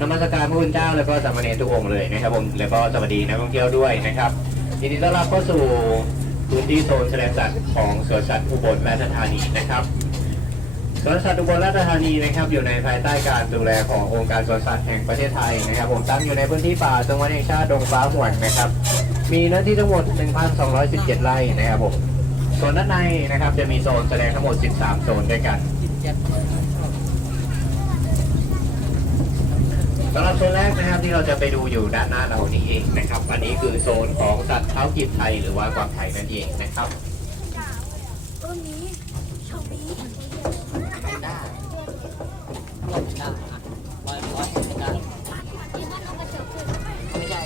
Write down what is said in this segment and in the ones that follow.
นมัสการพระคุณเจ้าแล้วก็สามเณรทุกองค์เลยนะครับผมแล้วก็สวัสดีนักท่องเที่ยวด้วยนะครับยินดีต้อนรับเข้าสู่พื้นที่โซนแสดงสัตว์ของสวนสัตว์อุบลราชธานีนะครับสวนสัตว์อุบลราชธานีนะครับ อยู่ในภายใต้การดูแลขององค์การสวนสัตว์แห่งประเทศไทยนะครับ ผมตั้งอยู่ในพื้นที่ป่าจังวัดแห่งชาติดงฟ้าหวนนะครับ มีเนื้อที่ทั้งหมด 1,217 ไร่นะครับผมส่วนด้านในนะครับจะมีโซนแสดงทั้งหมด 13 โซนด้วยกัน สำหรับโซนแรกนะครับที่เราจะไปดูอยู่ด้านหน้าเรานี่เองนะครับอันนี้คือโซนของสัตว์เท้ากีบไทยหรือว่ากวางไทยนั่นเองนะครับต้นนี้ชอบนี้ได้รอบได้ร้อยร้อยไม่ได้ที่มันเอามาเจอเพื่อนไม่ได้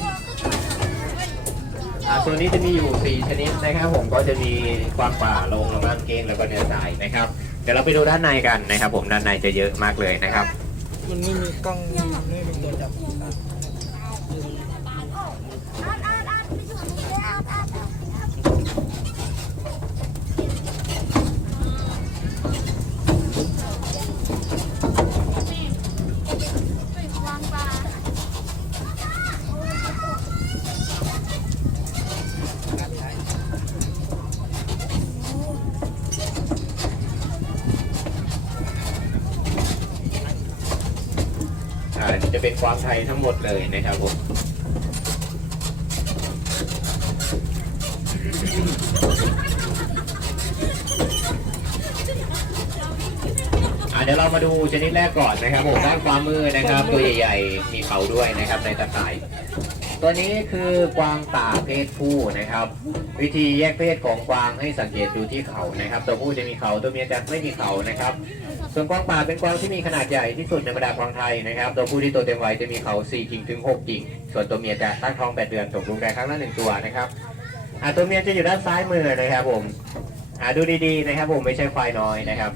อ่าโซนนี้จะมีอยู่ 4 ชนิดนะครับ ผมก็จะมีกวางป่าลงละมั่งเก้งแล้วก็เนื้อสายนะครับ เดี๋ยวเราไปดูด้านในกันนะครับ ผมด้านในจะเยอะมากเลยนะครับ มันไม่มีกล้องไม่มีตัวจับ อาร์ตอาร์ตอาร์ตไม่ช่วยมึงเลยอาร์ตอาร์ตอาร์ตวางปลา อ่าจะเป็นกวางไทยทั้งหมดเลยนะครับผมเดี๋ยวเรามาดูชนิดแรกก่อนนะครับผมด้านขวามือนะครับ ตัวใหญ่ ๆ มีเขาด้วยนะครับในตะข่าย ตัวนี้คือกวางป่าเพศผู้นะครับ วิธีแยกเพศของกวางให้สังเกตดูที่เขานะครับ ตัวผู้จะมีเขาตัวเมียจะไม่มีเขานะครับ ส่วนกวางป่าเป็นกวางที่มีขนาดใหญ่ที่สุดในบรรดากวางไทยนะครับ ตัวผู้ที่โตเต็มวัยจะมีเขา4กิ่งถึง 6 กิ่ง ส่วนตัวเมียจะตั้งท้อง 8 เดือนตกลูกได้ครั้งละหนึ่งตัวนะครับอ่าตัวเมียจะอยู่ด้านซ้ายมือนะครับผมอ่าดูดีๆนะครับผมไม่ใช่ควายน้อยนะครับ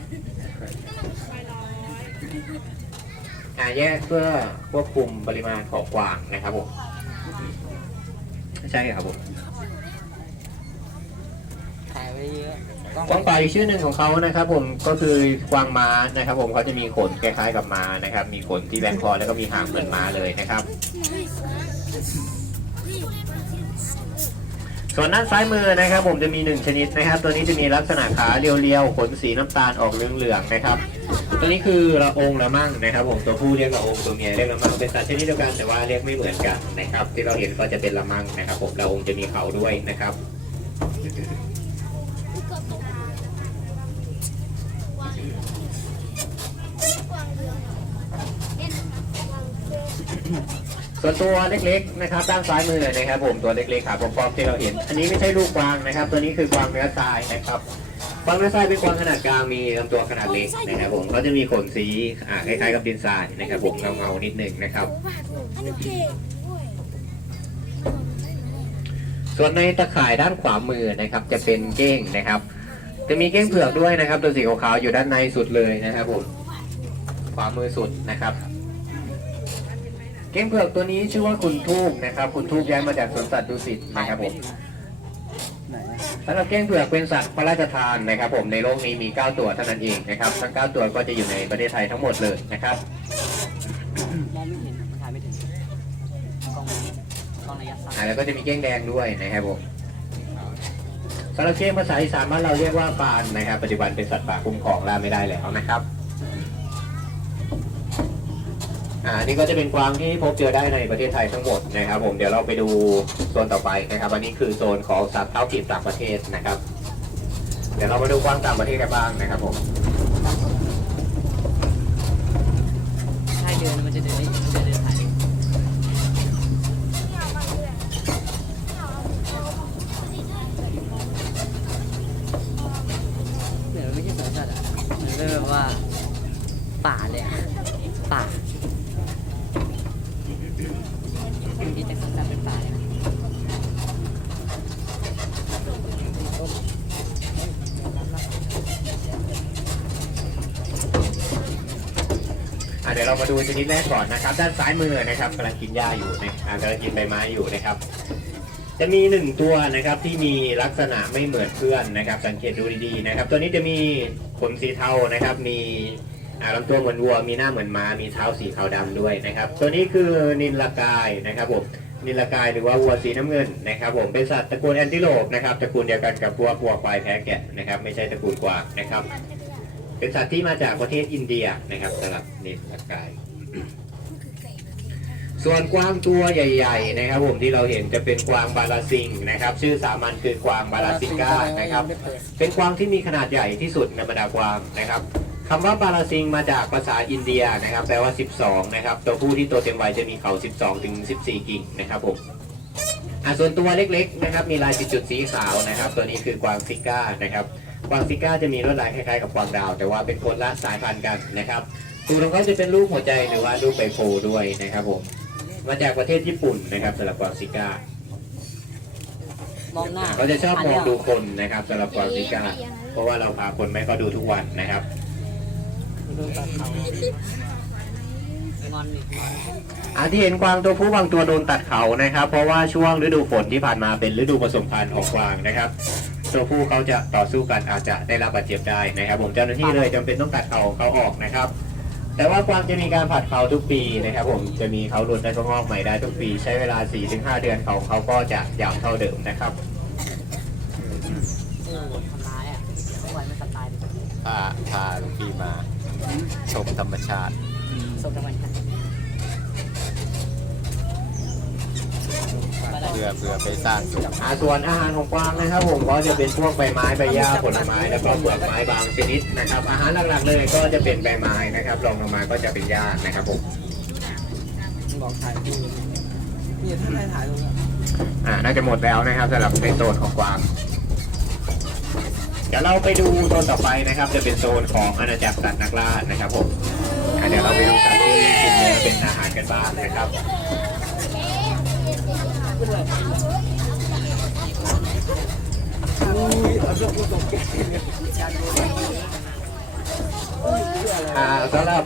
อ่าแยกเพื่อควบคุมปริมาณของกวางนะครับผมใช่ครับผมถ่ายไว้เยอะ กวางป่าอีกชื่อหนึ่งของเขานะครับ ผมก็คือกวางม้านะครับ ผมเขาจะมีขนคล้ายๆกับม้านะครับ มีขนที่แบนคอแล้วก็มีหางเหมือนม้าเลยนะครับ ส่วนด้านซ้ายมือนะครับ ผมจะมีหนึ่งชนิดนะครับ ตัวนี้จะมีลักษณะขาเรียวๆขนสีน้ำตาลออกเหลืองๆนะครับ ตัวนี้คือละองละมั่งนะครับ ผมตัวผู้เรียกละองตัวเมียเรียกละมั่งเป็นสัตว์ชนิดเดียวกันแต่ว่าเรียกไม่เหมือนกันนะครับ ที่เราเห็นก็จะเป็นละมั่งนะครับ ผมละองจะมีเขาด้วยนะครับ ส่วนตัวเล็กๆนะครับด้านซ้ายมือนะครับผมตัวเล็กๆขาปอมๆที่เราเห็น อันนี้ไม่ใช่ลูกกวางนะครับ ตัวนี้คือกวางเนื้อทรายนะครับกวางเนื้อทรายเป็นกวางขนาดกลางมีลำตัวขนาดเล็กนะครับผมเขาจะมีขนสีอ่าคล้ายๆกับดินทรายนะครับผมเงาๆนิดหนึงนะครับ ส่วนในตะข่ายด้านขวามือนะครับ จะเป็นเก้งนะครับ จะมีเก้งเผือกด้วยนะครับ ตัวสีขาวๆอยู่ด้านในสุดเลยนะครับผมขวามือสุดนะครับ เก้งเผือกตัวนี้ชื่อว่าคุณทูบนะครับ คุณทูบย้ายมาจากสวนสัตว์ดุสิตถ่านะยครับไม่ผมถึงไหนอะสำหรับเก้งเผือกเป็นสัตว์พระราชทานนะครับผมในโลกนี้มี 9 ตัวเท่านั้นเองนะครับทั้ง 9 ตัวก็จะอยู่ในประเทศไทยทั้งหมดเลยนะครับมองไม่เห็นอะมันถ่ายไม่ถึงกล้องกล้องระยะสั้นอ่าแล้วก็จะมีเก้งแดงด้วยนะครับผมสำหรับเก้งภาษาอีสานบ้านเราเรียกว่าฟานนะครับปัจจุบันเป็นสัตว์ป่าคุ้มครองล่าไม่ได้แล้วนะครับ อ่านี่ก็จะเป็นกวางที่พบเจอได้ในประเทศไทยทั้งหมดนะครับผมเดี๋ยวเราไปดูโซนต่อไปนะครับอันนี้คือโซนของสัตว์เท้ากีบต่างประเทศนะครับ เดี๋ยวเรามาดูกวางต่างประเทศกันบ้างนะครับผม ใช่เดินมันจะเดินได้มันจะเดินถ่ายได้เดี๋ยวมันไม่ใช่สวนสัตว์อะมันเป็นแบบว่า ป่าเลยอะป่ามันมีแต่สวนสัตว์เป็นป่าเลยนะ อะเดี๋ยวเรามาดูชนิดแรกก่อนนะครับ ด้านซ้ายมือนะครับกำลังกินหญ้าอยู่นะอ่ากำลังกินใบไม้อยู่นะครับ จะมีหนึ่งตัวนะครับที่มีลักษณะไม่เหมือนเพื่อนนะครับ สังเกตดูดีๆนะครับ ตัวนี้จะมีขนสีเทานะครับ มีอ่าลำตัวเหมือนวัว มีหน้าเหมือนม้า มีเท้าสีขาวดำด้วยนะครับ ตัวนี้คือนินลากายนะครับผมนินลกายหรือว่าวัวสีน้ำเงินนะครับ ผมเป็นสัตว์ตระกูลแอนติโลปนะครับตระกูลเดียวกันกับพวกวัวควายแพะแกะนะครับ ไม่ใช่ตระกูลกวางนะครับ เป็นสัตว์ที่มาจากประเทศอินเดียนะครับสำหรับนินลากาย ส่วนกวางตัวใหญ่ ๆ นะครับ ผมที่เราเห็นจะเป็นกวางบาลาซิงนะครับ ชื่อสามัญคือกวางบาลาซิก้านะครับ เป็นกวางที่มีขนาดใหญ่ที่สุดในบรรดากวางนะครับคำว่าบาลาซิงมาจากภาษาอินเดียนะครับ แปลว่า 12 นะครับ ตัวผู้ที่ตัวเต็มวัยจะมีเขา 12 ถึง 14 กิ่งนะครับผมอะส่วนตัวเล็กๆนะครับ มีลายจุดๆสีขาวนะครับ ตัวนี้คือกวางซิก้านะครับ กวางซิก้าจะมีลวดลายคล้ายๆกับกวางดาว แต่ว่าเป็นคนละสายพันธุ์กันนะครับตัวของเขาจะเป็นรูปหัวใจหรือว่ารูปใบโพธิ์ด้วยนะครับผมมาจากประเทศญี่ปุ่นนะครับสำหรับกวางซิก้ามองหน้าเขาจะชอบมองดูคนนะครับสำหรับกวางซิก้า เพราะว่าเราพาคนไม่ก็ดูทุกวันนะครับดูตอนเขางอนอีกงอนอาที่เห็นกวางตัวผู้บางตัวโดนตัดเขานะครับ เพราะว่าช่วงฤดูฝนที่ผ่านมาเป็นฤดูผสมพันธุ์ของกวางนะครับ ตัวผู้เขาจะต่อสู้กันอาจจะได้รับบาดเจ็บได้นะครับ ผมเจ้าหน้าที่เลยจำเป็นต้องตัดเขาของเขาออกนะครับ แต่ว่ากวางจะมีการผัดเขาทุกปีนะครับ ผมจะมีเขาหลุดได้ก็งอกใหม่ได้ทุกปี ใช้เวลา 4-5 เดือนเขาเขาก็จะยาวเท่าเดิมนะครับโอ้ทำร้ายอะไม่ไหวไม่สไตล์เลยพาพาหลวงพี่มาชมธรรมชาติสมธรรมชาติ เพื่อเพื่อไปสร้างสุขอาส่วนอาหารของกวางนะครับผมก็จะเป็นพวกใบไม้ใบหญ้าผลไม้แล้วก็เปลือกไม้บางชนิดนะครับ อาหารหลักๆเลยก็จะเป็นใบไม้นะครับรองลงมาก็จะเป็นหญ้านะครับผมบอกถ่ายดูนี่ถ้าใครถ่ายลงอ่าน่าจะหมดแล้วนะครับสำหรับในโซนของกวางเดี๋ยวเราไปดูโซนต่อไปนะครับ จะเป็นโซนของอาณาจักรสัตว์นักล่านะครับผมอ่าเดี๋ยวเราไปดูสัตว์ที่กินเนื้อเป็นอาหารกันบ้างนะครับ อ่าสำหรับ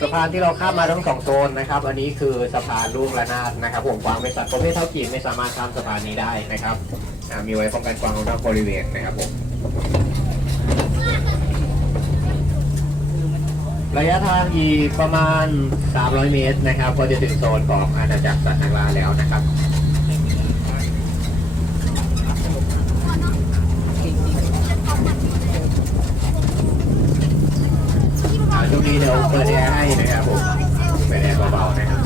สะพานที่เราข้ามมาทั้งสองโซนนะครับ อันนี้คือสะพานลูกระนาดนะครับ ผมกวางเป็นสัตว์ประเภทเท่ากีบไม่สามารถข้ามสะพานนี้ได้นะครับอ่ามีไว้ป้องกันกวางนอกบริเวณนะครับผมระยะทางอีกประมาณ 300 เมตรนะครับ ก็จะถึงโซนของอาณาจักรสัตว์นางลาแล้วนะครับอ่าช่วงนี้ เดี๋ยวเปิดแอร์ให้นะครับผมเปิดแอร์เบาๆนะครับ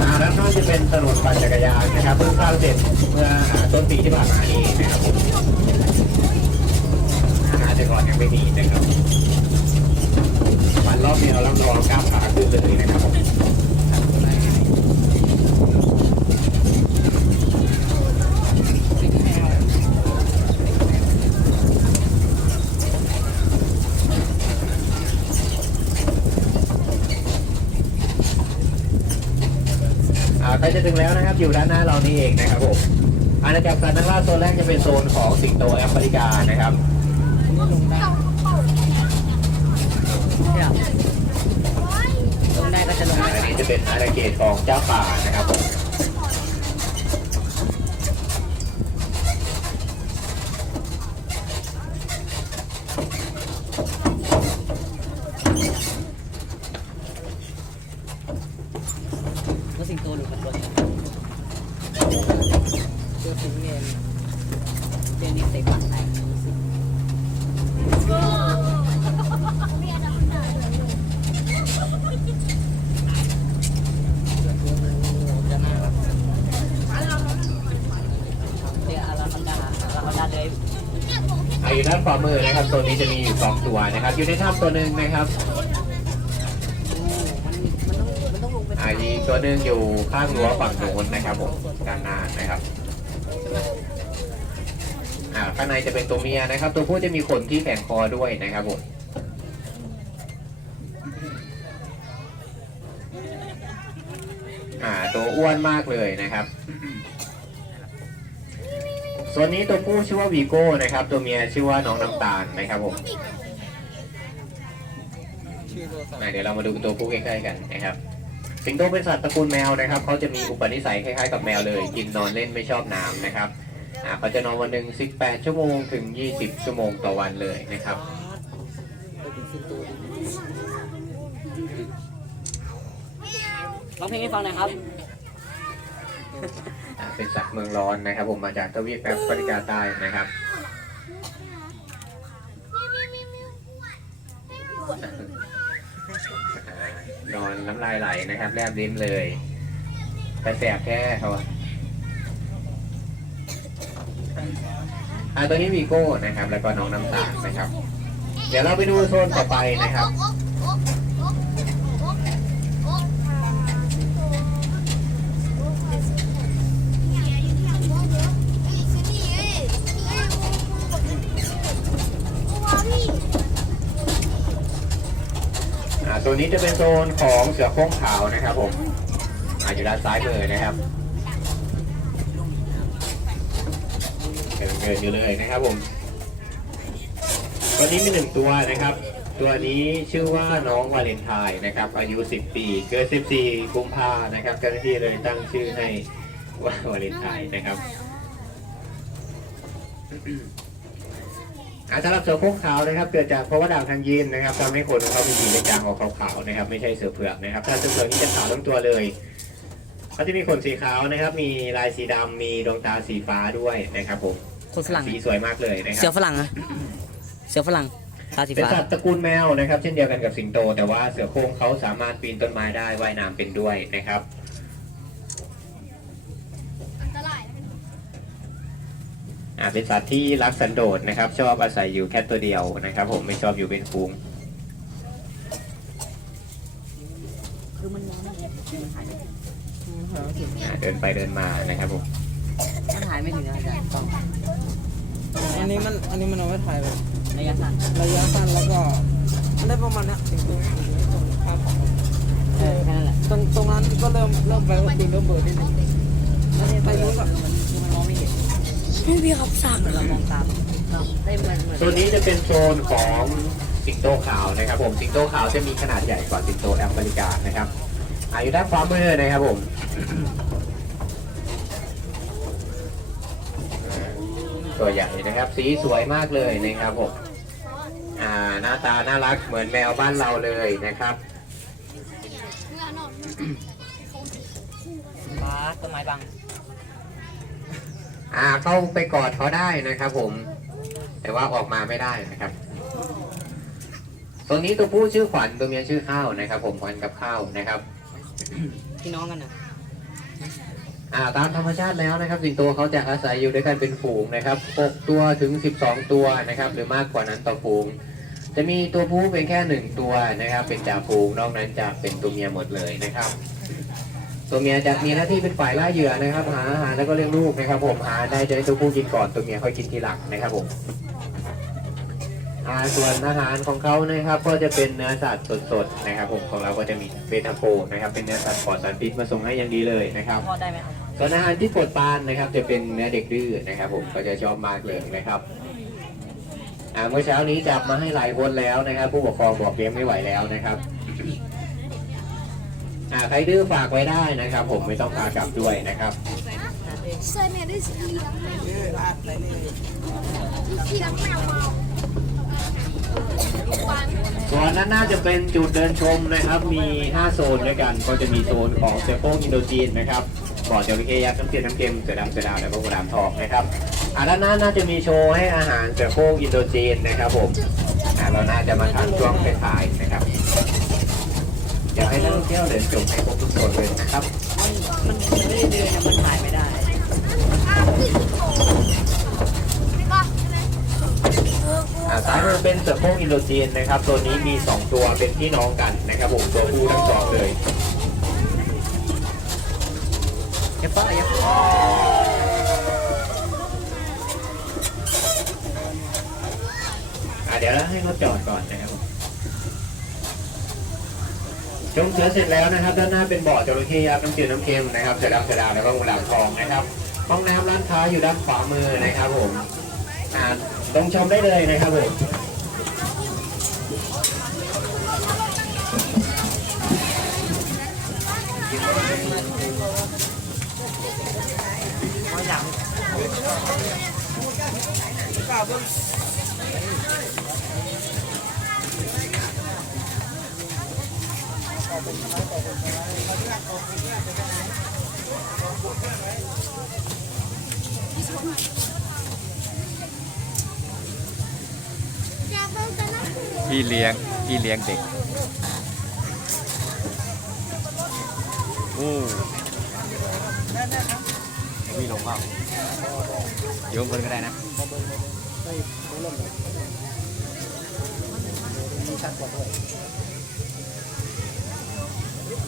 อ่าด้านจะเป็นถนนปั่นจักรยานนะครับเพิ่งสร้างเสร็จเมื่อต้นปีที่ผ่านมานี้นะครับผมอาจจะก่อนยังไม่มีนะครับ รอบเดียวรับรองกล้ามขาขึ้นเลยนะครับผมใกล้จะถึงแล้วนะครับ อยู่ด้านหน้าเรานี่เองนะครับผมอาณาจักรสัตว์นักล่าโซนแรกจะเป็นโซนของสิงโตแอฟริกานะครับ เนี่ยลงได้ก็จะลงอัได้นี้จะเป็นอาณาเขตของเจ้าป่านะครับผม ก็สิงโตหรือกันตัวตัวสิงเงินเจนี่เตะปัดไหน จะน่ารักเดี๋ยวอาราคันดา อาราคันดาเลยอ่าอยู่ด้านขวามือนะครับโซนนี้จะมีอยู่สองตัวนะครับ อยู่ในถ้ำตัวหนึ่งนะครับมันมันต้องมันต้องลงไปอ่าอีกตัวหนึ่งอยู่ข้างรั้วฝั่งโน้นนะครับผมด้านหน้านะครับอ่าข้างในจะเป็นตัวเมียนะครับ ตัวผู้จะมีขนที่แขนคอด้วยนะครับผมอ่าตัวอ้วนมากเลยนะครับ ส่วนนี้ตัวผู้ชื่อว่าวีโก้นะครับ ตัวเมียชื่อว่าน้องน้ำตาลนะครับผมอ่เดี๋ยวเรามาดูตัวผู้ใกล้ๆกันนะครับ สิงโตเป็นสัตว์ตระกูลแมวนะครับเขาจะมีอุปนิสัยคล้ายๆกับแมวเลย กินนอนเล่นไม่ชอบน้ำนะครับอ่าเขาจะนอนวันหนึ่ง18 ชั่วโมงถึง 20 ชั่วโมงต่อวันเลยนะครับร้องเพลงให้ฟังหน่อยครับ เป็นสัตว์เมืองร้อนนะครับ ผมมาจากทวีปแอฟริกาใต้นะครับนอนน้ำลายไหลนะครับ แลบลิ้นเลยแต่แสบแค่เขาอะอ่าตัวนี้วีโก้นะครับ แล้วก็น้องน้ำตาลนะครับ เดี๋ยวเราไปดูโซนต่อไปนะครับ ตัวนี้จะเป็นโซนของเสือโคร่งขาวนะครับผมอาอยู่ด้านซ้ายมือนะครับเดินอยู่เลยนะครับผมตัวนี้มีหนึ่งตัวนะครับ ตัวนี้ชื่อว่าน้องวาเลนไทน์นะครับ อายุ 10 ปี เกิด 14 กุมภานะครับเจ้าหน้าที่เลยตั้งชื่อให้ว่าวาเลนไทน์นะครับ อาสำหรับเสือโคร่งขาวนะครับเกิดจากเพราะว่าด่างทางยีนนะครับทำให้ขนของเขาเป็นสีเป็นจางออกขาวๆนะครับไม่ใช่เสือเผือกนะครับ ถ้าเสือเผือกนี่จะขาวทั้งตัวเลยเขาจะมีขนสีขาวนะครับ มีลายสีดำมีดวงตาสีฟ้าด้วยนะครับผมคนฝรั่งสีสวยมากเลยนะคเสืรัอบฝรั่งอะเสือฝรั่งตาสีเป็นฟ้าสัตว์ตระกูลแมวนะครับ เช่นเดียวกันกับสิงโต แต่ว่าเสือโคร่งเขาสามารถปีนต้นไม้ได้ว่ายน้ำเป็นด้วยนะครับ อันตราย อ่าเป็นสัตว์ที่รักสันโดษนะครับ ชอบอาศัยอยู่แค่ตัวเดียวนะครับ ผมไม่ชอบอยู่เป็นฝูงคือมันมองไม่เห็นมันถ่ายไม่ถึงอ่าเดินไปเดินมานะครับผมมันถ่ายไม่ถึงอาจารย์ต้องอันนี้มันอันนี้มันเอาไว้ถ่ายแบบระยะสั้นระยะสั้นแล้วก็มันได้ประมาณเนี้ยถึงตรงครับเออแค่นั้นแหละตรงตรงนั้นก็เริ่มเริ่มไปก็คือเริ่มเบลอร์นิดนึงไม่ได้ไปรู้กับมันคือมันมองไม่เห็น ไม่มีคำสั่งเหมือนเรามองตามเราได้เหมือนเหมือนตัวนี้จะเป็นโซนของสิงโตขาวนะครับ ผมสิงโตขาวจะมีขนาดใหญ่กว่าสิงโตแอฟริกานะครับอาอยู่ด้านขวามือนะครับผมตัวใหญ่นะครับ สีสวยมากเลยนะครับผมอ่าหน้าตาน่ารักเหมือนแมวบ้านเราเลยนะครับฟ้าต้นไม้บัง อ่าเข้าไปกอดเขาได้นะครับ ผม แต่ว่าออกมาไม่ได้นะครับตัวนี้ตัวผู้ชื่อขวัญตัวเมียชื่อข้าวนะครับ ผมขวัญกับข้าวนะครับ พี่น้องกันนะอ่าตามธรรมชาติแล้วนะครับ สิงโตเขาจะอาศัยอยู่ด้วยกันเป็นฝูงนะครับ6ตัวถึง 12 ตัวนะครับ หรือมากกว่านั้นต่อฝูง จะมีตัวผู้เป็นแค่หนึ่งตัวนะครับ เป็นจ่าฝูงนอกนั้นจะเป็นตัวเมียหมดเลยนะครับ ตัวเมียจะมีหน้าที่เป็นฝ่ายล่าเหยื่อนะครับ หาอาหารแล้วก็เลี้ยงลูกนะครับ ผมหาได้จะให้ตัวผู้กินก่อนตัวเมียค่อยกินทีหลังนะครับผมอ่าส่วนอาหารของเขานะครับ ก็จะเป็นเนื้อสัตว์สดๆนะครับ ผมของเราก็จะมีเบทาโฟนะครับ เป็นเนื้อสัตว์ปลอดสารพิษมาส่งให้อย่างดีเลยนะครับพอได้ไหมครับส่วนอาหารที่โปรดปรานนะครับ จะเป็นเนื้อเด็กดื้อนะครับ ผมก็จะชอบมากเลยนะครับอ่าเมื่อเช้านี้จับมาให้หลายคนแล้วนะครับ ผู้ปกครองบอกเลี้ยงไม่ไหวแล้วนะครับ อ่าใครดื้อฝากไว้ได้นะครับ ผมไม่ต้องพากลับด้วยนะครับเซนเนี่ยได้เสียงแมวยืดลากไปเลยเสียงแมวเมาฟังส่วนนั้นน่าจะเป็นจุดเดินชมนะครับ มี 5 โซนด้วยกัน ก็จะมีโซนของเสือโคร่งอินโดจีนนะครับบ่อจระเข้ยักษ์น้ำเค็มน้ำเค็มเสือดำเสือดาวและพวกกระดามทองนะครับอ่าด้านหน้าน่าจะมีโชว์ให้อาหารเสือโคร่งอินโดจีนนะครับผมอ่าเราน่าจะมาทานช่วงท้ายๆนะครับ อยากให้นักท่องเที่ยวเดินชมให้ครบทุกโซนเลยนะครับมันมันไม่ได้เดินอะมันถ่ายไม่ได้อ้าวพี่สิงโตไม่ก็ใช่ไหมเออกูอ่าซ้ายมือเป็นเสือโคร่งอินโดจีนนะครับ ตัวนี้มี 2 ตัวเป็นพี่น้องกันนะครับผมตัวผู้ทั้งสองเลยเอฟเฟอร์เอฟอ่าเดี๋ยวเราให้รถจอดก่อนนะครับ ชมเสือเสร็จแล้วนะครับ ด้านหน้าเป็นบ่อจระเข้ยักน้ำจืดน้ำเค็มนะครับเสือดำเสือดาวแล้วก็งูหลาทองนะครับห้องน้ำร้านค้าอยู่ด้านขวามือนะครับผมอ่างชมได้เลยนะครับผมเพี่เลี้ยง พี่เลี้ยงเด็กอู้พี่ลงเปล่าอยู่ข้างบนก็ได้นะเป็น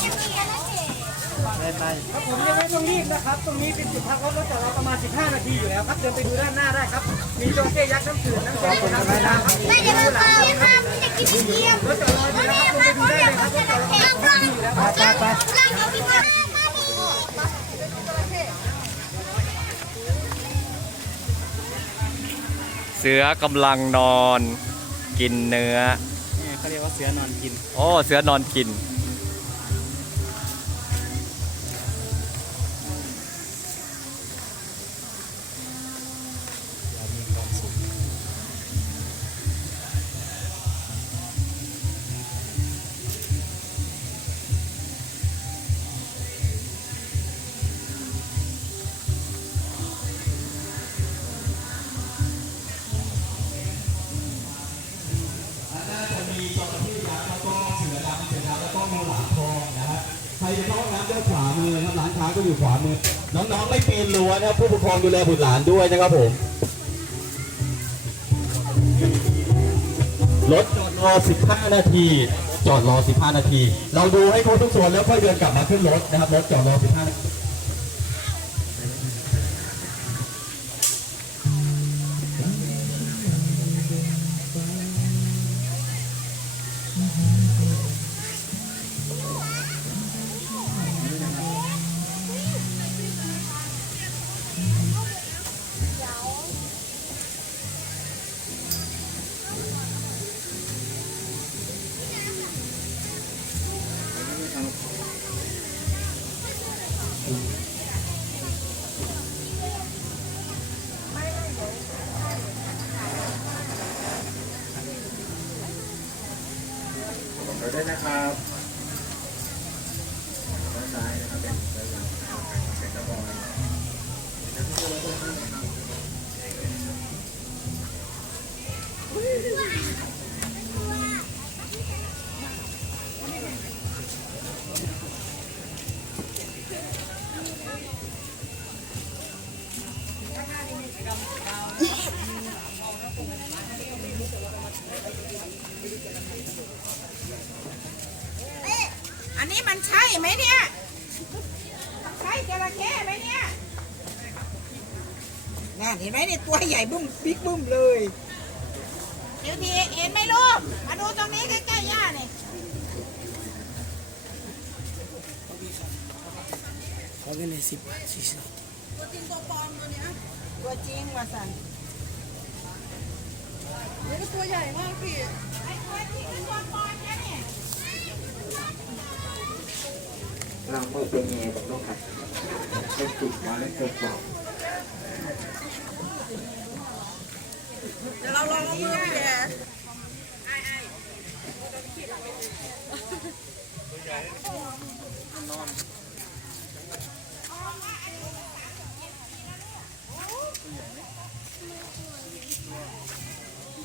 ไปจะมีอะไรเองครับผมยังไม่ต้องรีบนะครับ ตรงนี้เป็นจุดพักรถรถจอดรอประมาณ 15 นาทีอยู่แล้วครับ เดินไปดูด้านหน้าได้ครับ มีจระเข้ยักษ์น้ำจืดน้ำแข็งน้ำปลาครับไม่ได้มาฟังเลยครับไม่ได้กินเทียมรถจอดรออยู่แล้วครับลงไปดูได้เลยครับรถจอดรอประมาณ15นาทีอยู่แล้วครับไปไปไปเสือกำลังนอน กินเนื้อเขาเรียกว่าเสือนอนกิน โอ้ เสือนอนกินานก็อยู่ขวามือ น้องๆไม่ปีนรั้วนะครับผู้ปกครองดูแลบุตรหลานด้วยนะครับผมรถจอดรอ 15 นาที จอดรอ 15 นาที เราดูให้ครบทุกส่วนแล้วค่อยเดินกลับมาขึ้นรถนะครับรถจอดรอ 15 นาที เห็นไหมเนี่ยตัวใหญ่บุ้มบิ๊กบุ้มเลยเดี๋ยวทีเห็นไหมลูก มาดูตรงนี้ใกล้ๆย่าเนี่ยเขาเป็นในสิบบาทสี่สิบตัวจริงตัวปลอมตัวเนี้ยตัวจริงว่ะสันนี่ก็ตัวใหญ่มากพี่ไอ้ตัวจริงเป็นตัวปลอมนะเนี่ยเราเมื่อเป็นไงผมต้องขัดเป็นจุดมาแล้วเกิดบอก เราลองเอามือไปแย่ไอ้ไอ้นอนตัวใหญ่ไหม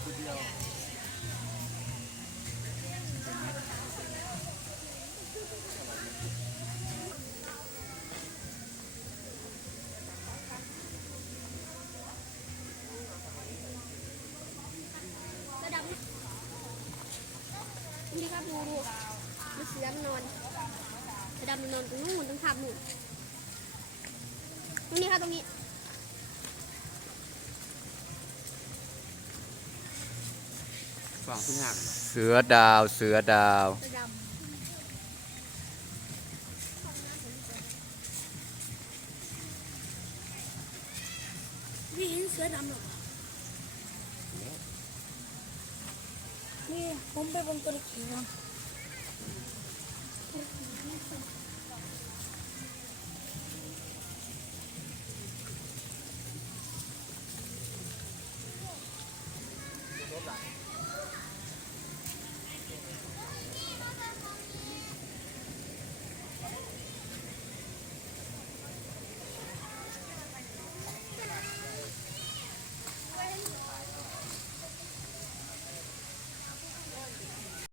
ตัวเดียว มันเสือมันนอนระดับมันนอนตรงนู้นตรงทับนู่นตรงนี้ครับตรงนี้เสือดาว เสือดาวระดับนี่เห็นเสือดำหรอนี่ผมไปบนตัวเขียว